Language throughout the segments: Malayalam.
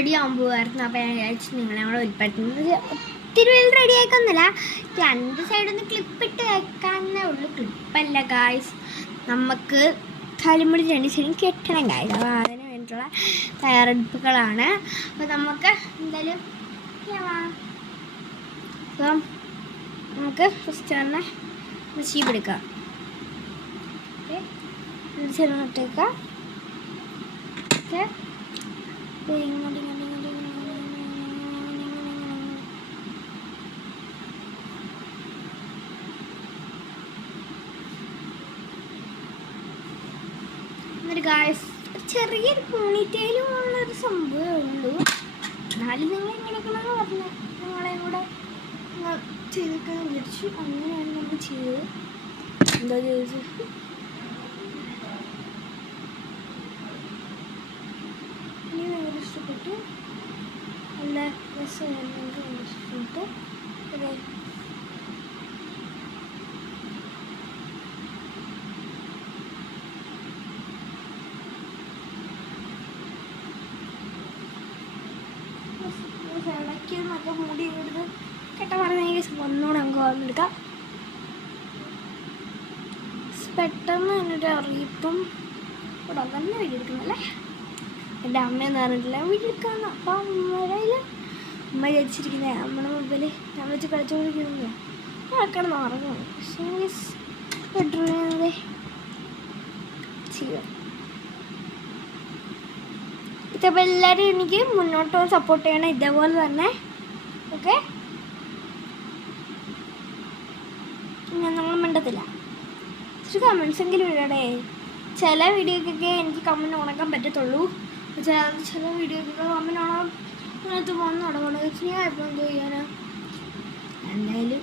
റെഡി ആകാൻ പോകുമായിരുന്നു. അപ്പോൾ ഞാൻ വിചാരിച്ചു നിങ്ങളെ കൂടെ ഉൾപ്പെടുത്തുന്നത്. ഒത്തിരി പേര് റെഡി ആയിക്കൊന്നുമില്ല, 2 സൈഡൊന്ന് ക്ലിപ്പിട്ട് വെക്കാനേ ഉള്ളൂ. ക്ലിപ്പല്ല ഗായ്സ്, നമുക്ക് തലമുടി 2 സൈഡും കെട്ടണം ഗായ്സ്. അപ്പോൾ അതിന് വേണ്ടിയിട്ടുള്ള തയ്യാറെടുപ്പുകളാണ്. അപ്പോൾ നമുക്ക് എന്തായാലും അപ്പം നമുക്ക് ഫസ്റ്റ് തന്നെ ഷീപ്പ് എടുക്കാം. ഓക്കെ, ചെറുതേക്കാം. ഓക്കെ, എന്നിട്ട് ഗായ്സ് ചെറിയൊരു പോണിറ്റെയിലും ഉള്ളൊരു സംഭവമേ ഉള്ളൂ. എന്നാലും നിങ്ങൾ ഇങ്ങനെയൊക്കെയാണെന്ന് പറഞ്ഞു നിങ്ങളെ കൂടെ ചെയ്തൊക്കെ വിചാരിച്ചു. അങ്ങനെയാണ് നമ്മൾ ചെയ്തത്. എന്താ ചോദിച്ചത്? എനിക്ക് ഭയങ്കര ഇഷ്ടപ്പെട്ടു. നല്ല രസമായിരുന്നു. എനിക്ക് ഭയങ്കര ഇഷ്ടപ്പെട്ടു. അതെ, ഇടയ്ക്കൊന്നൊക്കെ മൂടി ഇവിടുന്ന് കേട്ട പറഞ്ഞെങ്കിൽ ഒന്നുകൂടെ നമുക്ക് വന്നെടുക്കാം. പെട്ടെന്ന് എന്നൊരു അറിയിപ്പും ഇവിടെ തന്നെ വീടെടുക്കുന്നല്ലേ. എൻ്റെ അമ്മയെന്ന് പറഞ്ഞിട്ടില്ല വീടെടുക്കാമെന്ന്. അപ്പം അമ്മയിൽ അമ്മ വിചാരിച്ചിരിക്കുന്നത് നമ്മുടെ മൊബൈൽ ഞാൻ വെച്ച് കളിച്ചുകൊണ്ടിരിക്കുന്നില്ല, കിടന്ന് ഉറങ്ങുന്നു. പക്ഷേ ബെഡ്റൂമിൽ ചെയ്യാം. ഇതപ്പോൾ എല്ലാവരും എനിക്ക് മുന്നോട്ട് സപ്പോർട്ട് ചെയ്യണം ഇതേപോലെ തന്നെ. ഓക്കെ, ഞാൻ നമ്മൾ മിണ്ടത്തില്ല. ഇച്ചിരി കമൻസ് എങ്കിലും ഇടണേ. ചില വീഡിയോക്കൊക്കെ എനിക്ക് കമൻറ്റ് ഉണക്കാൻ പറ്റത്തുള്ളൂ. ചില വീഡിയോക്കൊക്കെ കമൻറ്റ് ഉണക്കാൻ അതിനകത്ത് പോകുന്ന തുടങ്ങുന്നത് ഞാൻ ഇപ്പോൾ എന്തോ ചെയ്യാനാ. എന്തായാലും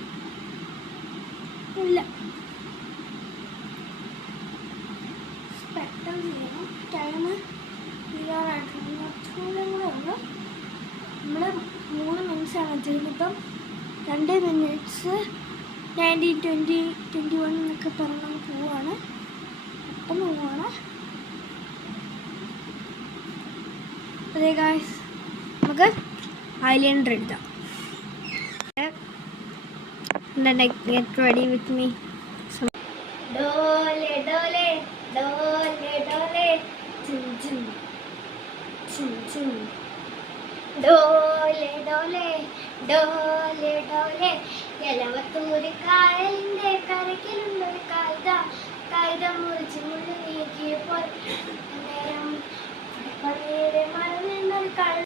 ഇല്ല, പെട്ടെന്ന് ചെയ്യണം. ടൈം തീരാറായിട്ടുണ്ട്. കൂടെ ഉള്ളു. നമ്മൾ 3 മിനിറ്റ്സാണ് വെച്ചിരുന്നത്. ഇപ്പം 2 മിനിറ്റ്സ് 90, 20, 21 എന്നൊക്കെ പറഞ്ഞ് പോവാണ്. പെട്ടെന്ന് പോവാണ്. അതെ ഗായ്സ്, നമുക്ക് ഐലൈനർ എഴുതാം. Get ready with me. ഡോലെ ഡോലെ ഡോലെ ഡോലെ ചിം ചിം ചിം ചിം ഡോലെ ഡോലെ ഡോലെ ഡോലെ. എലവത്തൂര് കായലിൻ്റെ കരക്കിലുള്ളൊരു കായിക മുറിച്ച് മുള്ളു നീക്കിയപ്പോൾ നേരം മഴ നിന്നൊരു